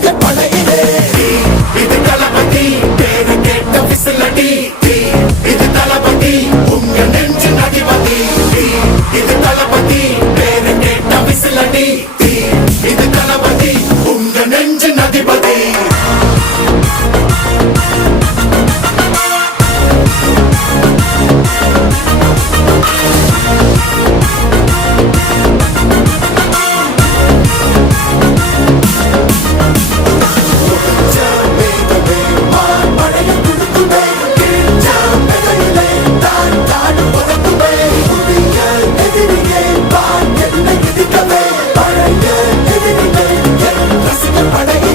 இது படையிலே இது தளபதி பேரு கேட்ட விசிலடி இது தளபதி உங்க நெஞ்சு அதிபதி இது தளபதி பேரு கேட்ட விசிலடி இது தளபதி உங்க நெஞ்சு அதிபதி